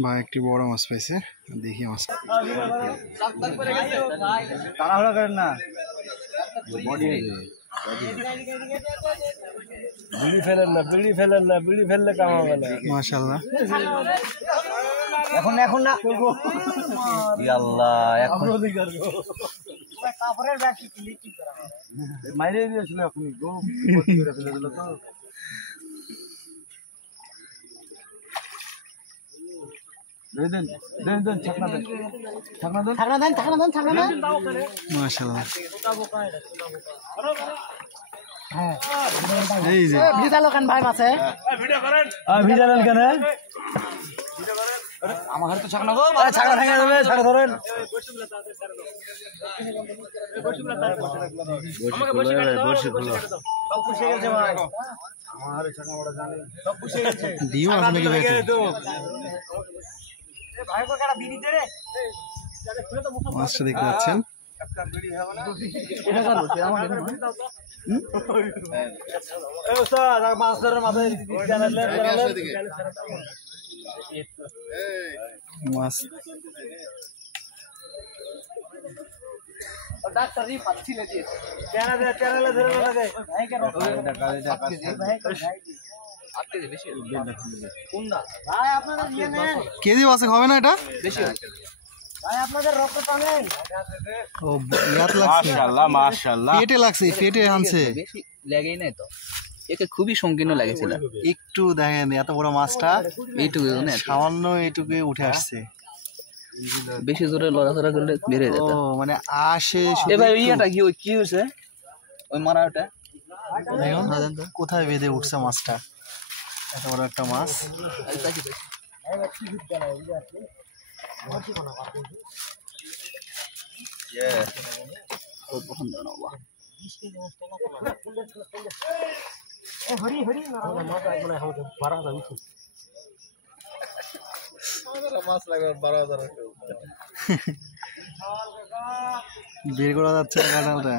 ভাই একটি বড় মাছ পাইছে, দেখি মাছ। তাড়াহুড়া করেন না, বিড়ি ফেলেন না, বিড়ি ফেলেন না, বিড়ি ফেললে কাম হবে না। মাশাআল্লাহ। এখন এখন না আল্লাহ, এখন মাইরে দিয়েছিল এখনই গো, ফেলে দিল তো। মাশাআল্লাহ। এই যে ভিজালো কেন ভাই মাছে? ভিজালেন কেন? আমার হাতে তো ছাকনা গো, ছাকনা ভেঙে যাবে, ছাকনা ধরেন। ডিম আছে নাকি ভাই? মাছটা দেখতে পাচ্ছেন। মাছ ধরার মাথায় মাছ কেজি আছে, হবে না এটা? ও ইয়াত লাগছে, মাশাআল্লাহ মাশাআল্লাহ, পেটে লাগছে, পেটে আনছে। বেশি লাগেই নাই তো, একে খুবই সংকীর্ণ লাগেছিল। একটু দেখেন এত বড় মাছটা এইটুকু সামান্য এইটুকু উঠে আসছে। বেশি জোরে লড়াচড়া করলে বেড়ে যেত। ও মানে আসে এ ভাই ইয়াটা কি কি হয়েছে ওই মারাটা? কোথায় বেঁধে উঠছে মাছটা, এত বড় একটা মাছ। বের করা যাচ্ছে না কাঁঠালটা।